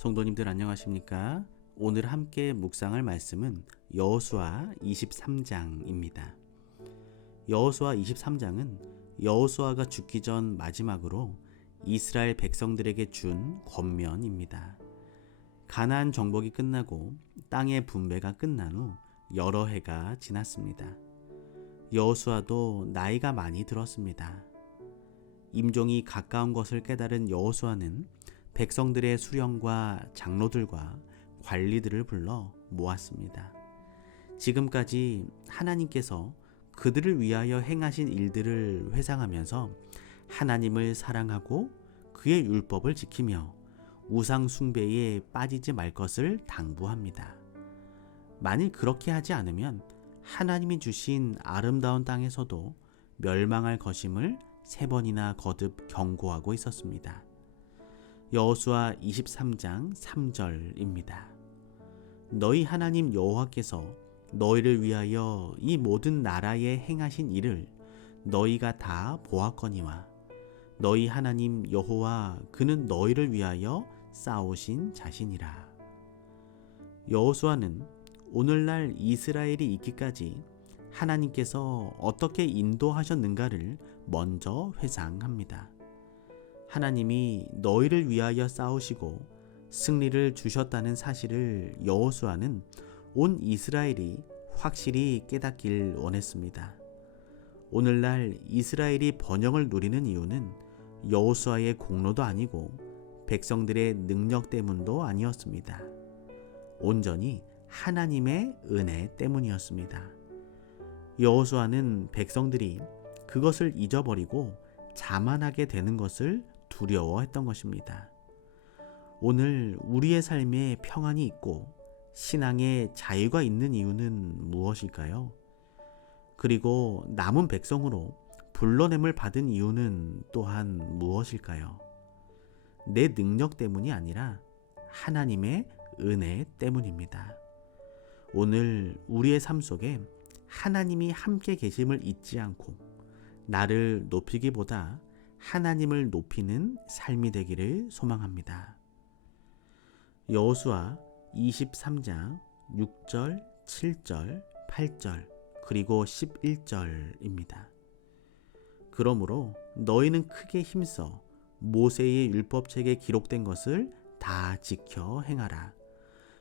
성도님들 안녕하십니까? 오늘 함께 묵상할 말씀은 여호수아 23장입니다. 여호수아 23장은 여호수아가 죽기 전 마지막으로 이스라엘 백성들에게 준 권면입니다. 가나안 정복이 끝나고 땅의 분배가 끝난 후 여러 해가 지났습니다. 여호수아도 나이가 많이 들었습니다. 임종이 가까운 것을 깨달은 여호수아는 백성들의 수령과 장로들과 관리들을 불러 모았습니다. 지금까지 하나님께서 그들을 위하여 행하신 일들을 회상하면서 하나님을 사랑하고 그의 율법을 지키며 우상 숭배에 빠지지 말 것을 당부합니다. 만일 그렇게 하지 않으면 하나님이 주신 아름다운 땅에서도 멸망할 것임을 3번이나 거듭 경고하고 있었습니다. 여호수아 23장 3절입니다. 너희 하나님 여호와께서 너희를 위하여 이 모든 나라에 행하신 일을 너희가 다 보았거니와 너희 하나님 여호와 그는 너희를 위하여 싸우신 자신이라. 여호수아는 오늘날 이스라엘이 있기까지 하나님께서 어떻게 인도하셨는가를 먼저 회상합니다. 하나님이 너희를 위하여 싸우시고 승리를 주셨다는 사실을 여호수아는 온 이스라엘이 확실히 깨닫길 원했습니다. 오늘날 이스라엘이 번영을 누리는 이유는 여호수아의 공로도 아니고 백성들의 능력 때문도 아니었습니다. 온전히 하나님의 은혜 때문이었습니다. 여호수아는 백성들이 그것을 잊어버리고 자만하게 되는 것을 두려워했던 것입니다. 오늘 우리의 삶에 평안이 있고 신앙에 자유가 있는 이유는 무엇일까요? 그리고 남은 백성으로 불러냄을 받은 이유는 또한 무엇일까요? 내 능력 때문이 아니라 하나님의 은혜 때문입니다. 오늘 우리의 삶 속에 하나님이 함께 계심을 잊지 않고 나를 높이기보다 하나님을 높이는 삶이 되기를 소망합니다. 여호수아 23장 6절, 7절, 8절 그리고 11절입니다. 그러므로 너희는 크게 힘써 모세의 율법책에 기록된 것을 다 지켜 행하라.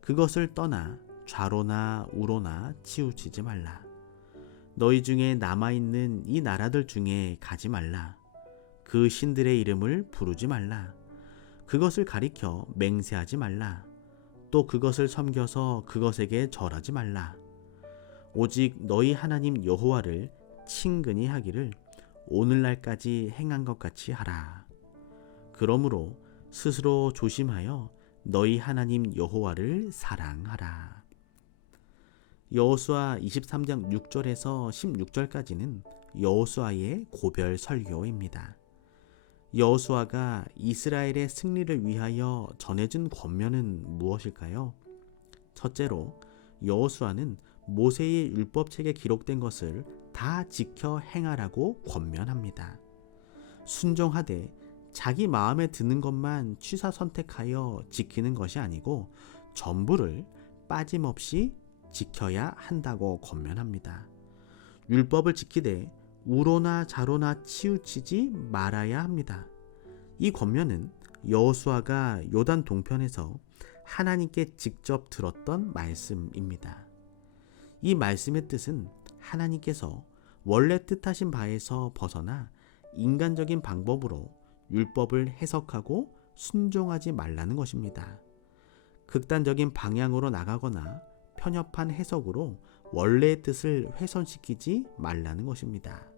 그것을 떠나 좌로나 우로나 치우치지 말라. 너희 중에 남아있는 이 나라들 중에 가지 말라. 그 신들의 이름을 부르지 말라. 그것을 가리켜 맹세하지 말라. 또 그것을 섬겨서 그것에게 절하지 말라. 오직 너희 하나님 여호와를 친근히 하기를 오늘날까지 행한 것 같이 하라. 그러므로 스스로 조심하여 너희 하나님 여호와를 사랑하라. 여호수아 23장 6절에서 16절까지는 여호수아의 고별 설교입니다. 여호수아가 이스라엘의 승리를 위하여 전해준 권면은 무엇일까요? 첫째로 여호수아는 모세의 율법책에 기록된 것을 다 지켜 행하라고 권면합니다. 순종하되 자기 마음에 드는 것만 취사 선택하여 지키는 것이 아니고 전부를 빠짐없이 지켜야 한다고 권면합니다. 율법을 지키되 우로나 좌로나 치우치지 말아야 합니다. 이 권면은 여호수아가 요단 동편에서 하나님께 직접 들었던 말씀입니다. 이 말씀의 뜻은 하나님께서 원래 뜻하신 바에서 벗어나 인간적인 방법으로 율법을 해석하고 순종하지 말라는 것입니다. 극단적인 방향으로 나가거나 편협한 해석으로 원래의 뜻을 훼손시키지 말라는 것입니다.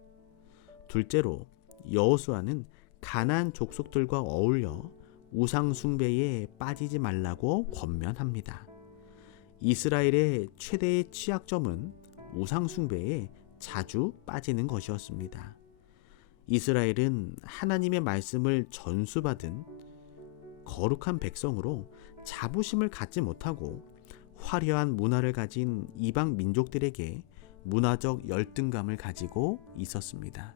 둘째로 여호수아는 가나안 족속들과 어울려 우상 숭배에 빠지지 말라고 권면합니다. 이스라엘의 최대의 취약점은 우상 숭배에 자주 빠지는 것이었습니다. 이스라엘은 하나님의 말씀을 전수받은 거룩한 백성으로 자부심을 갖지 못하고 화려한 문화를 가진 이방 민족들에게 문화적 열등감을 가지고 있었습니다.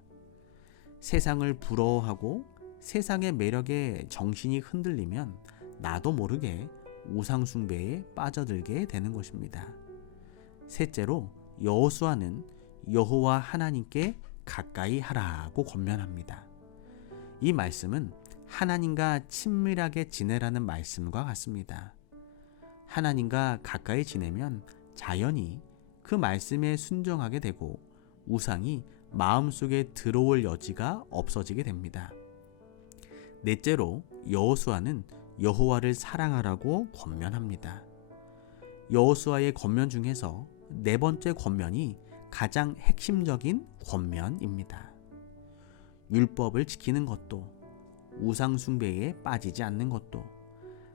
세상을 부러워하고 세상의 매력에 정신이 흔들리면 나도 모르게 우상 숭배에 빠져들게 되는 것입니다. 셋째로 여호수아는 여호와 하나님께 가까이 하라고 권면합니다. 이 말씀은 하나님과 친밀하게 지내라는 말씀과 같습니다. 하나님과 가까이 지내면 자연히 그 말씀에 순종하게 되고 우상이 마음속에 들어올 여지가 없어지게 됩니다. 넷째로 여호수아는 여호와를 사랑하라고 권면합니다. 여호수아의 권면 중에서 네 번째 권면이 가장 핵심적인 권면입니다. 율법을 지키는 것도, 우상 숭배에 빠지지 않는 것도,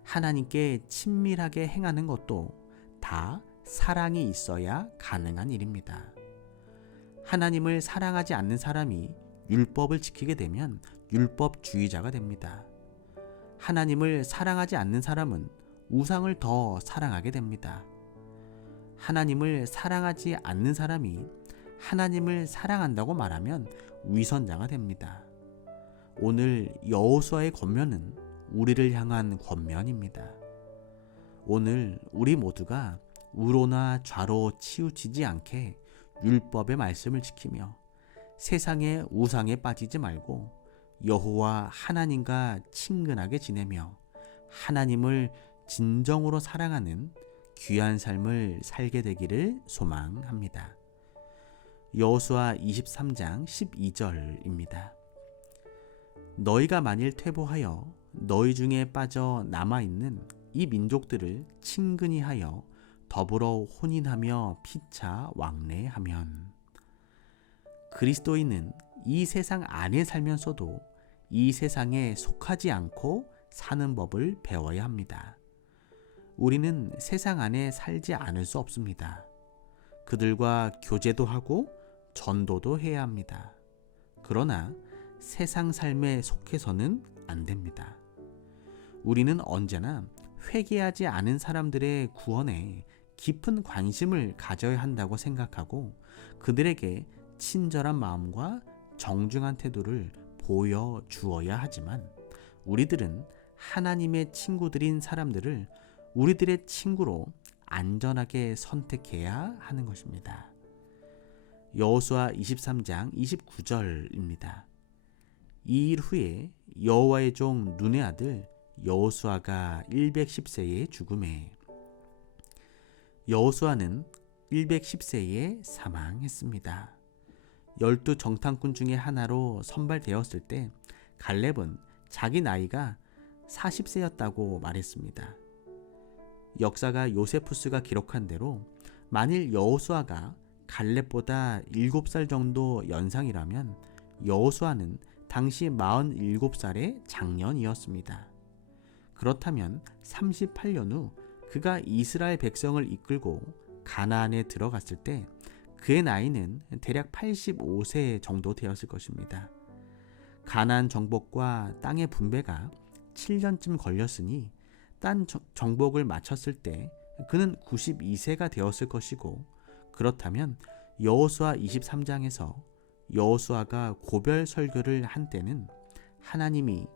하나님께 친밀하게 행하는 것도 다 사랑이 있어야 가능한 일입니다. 하나님을 사랑하지 않는 사람이 율법을 지키게 되면 율법주의자가 됩니다. 하나님을 사랑하지 않는 사람은 우상을 더 사랑하게 됩니다. 하나님을 사랑하지 않는 사람이 하나님을 사랑한다고 말하면 위선자가 됩니다. 오늘 여호수아의 권면은 우리를 향한 권면입니다. 오늘 우리 모두가 우로나 좌로 치우치지 않게 율법의 말씀을 지키며 세상의 우상에 빠지지 말고 여호와 하나님과 친근하게 지내며 하나님을 진정으로 사랑하는 귀한 삶을 살게 되기를 소망합니다. 여호수아 23장 12절입니다. 너희가 만일 퇴보하여 너희 중에 빠져 남아있는 이 민족들을 친근히 하여 더불어 혼인하며 피차 왕래하면. 그리스도인은 이 세상 안에 살면서도 이 세상에 속하지 않고 사는 법을 배워야 합니다. 우리는 세상 안에 살지 않을 수 없습니다. 그들과 교제도 하고 전도도 해야 합니다. 그러나 세상 삶에 속해서는 안 됩니다. 우리는 언제나 회개하지 않은 사람들의 구원에 깊은 관심을 가져야 한다고 생각하고 그들에게 친절한 마음과 정중한 태도를 보여주어야 하지만 우리들은 하나님의 친구들인 사람들을 우리들의 친구로 안전하게 선택해야 하는 것입니다. 여호수아 23장 29절입니다. 이 일 후에 여호와의 종 눈의 아들 여호수아가 110세에 죽음에. 여호수아는 110세에 사망했습니다. 12 정탐꾼 중에 하나로 선발되었을 때 갈렙은 자기 나이가 40세였다고 말했습니다. 역사가 요세푸스가 기록한 대로 만일 여호수아가 갈렙보다 7살 정도 연상이라면 여호수아는 당시 47살의 장년이었습니다. 그렇다면 38년 후 그가 이스라엘 백성을 이끌고 가나안에 들어갔을 때 그의 나이는 대략 85세 정도 되었을 것입니다. 가나안 정복과 땅의 분배가 7년쯤 걸렸으니 땅 정복을 마쳤을 때 그는 92세가 되었을 것이고, 그렇다면 여호수아 23장에서 여호수아가 고별 설교를 한 때는 하나님이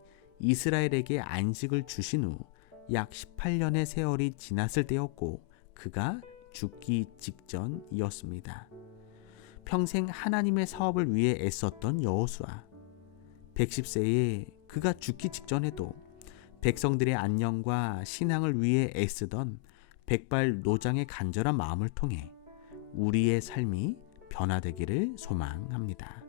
이스라엘에게 안식을 주신 후 약 18년의 세월이 지났을 때였고 그가 죽기 직전이었습니다. 평생 하나님의 사업을 위해 애썼던 여호수아. 110세에 그가 죽기 직전에도 백성들의 안녕과 신앙을 위해 애쓰던 백발 노장의 간절한 마음을 통해 우리의 삶이 변화되기를 소망합니다.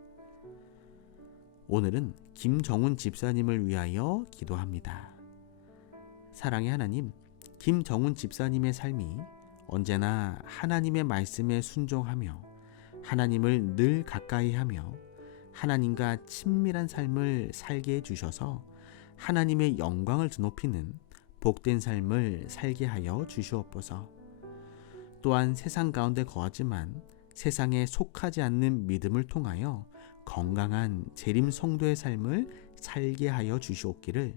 오늘은 김정훈 집사님을 위하여 기도합니다. 사랑의 하나님, 김정훈 집사님의 삶이 언제나 하나님의 말씀에 순종하며 하나님을 늘 가까이 하며 하나님과 친밀한 삶을 살게 해주셔서 하나님의 영광을 드높이는 복된 삶을 살게 하여 주시옵소서. 또한 세상 가운데 거하지만 세상에 속하지 않는 믿음을 통하여 건강한 재림 성도의 삶을 살게 하여 주시옵기를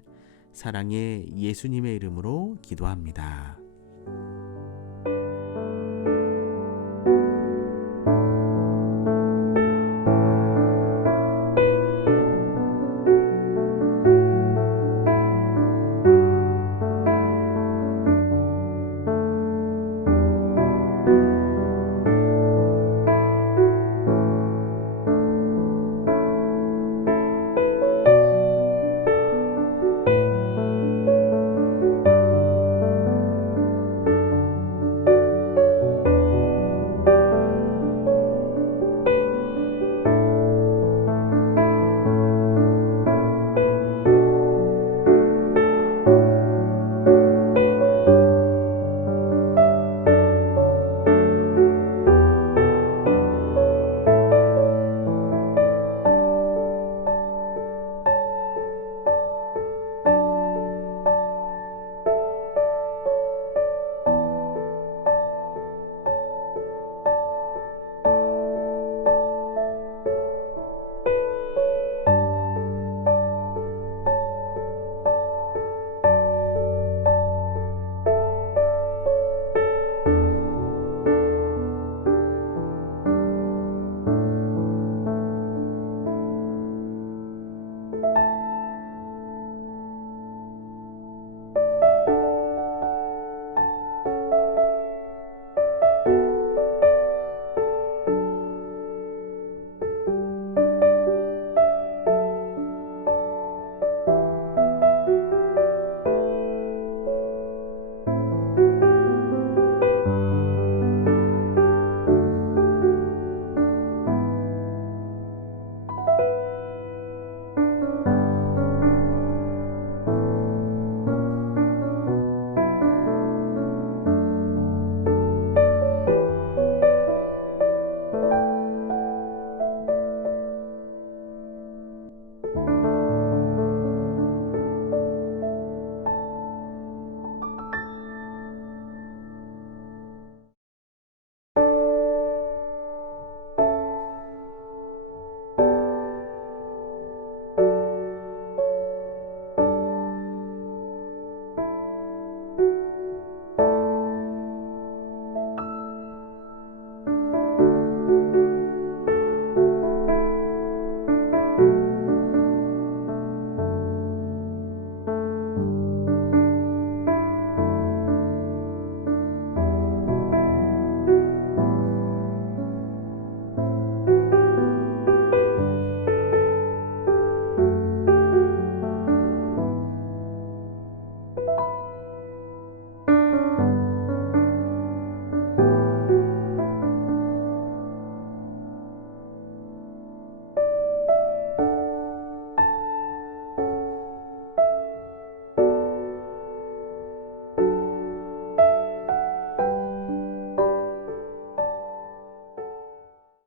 사랑의 예수님의 이름으로 기도합니다.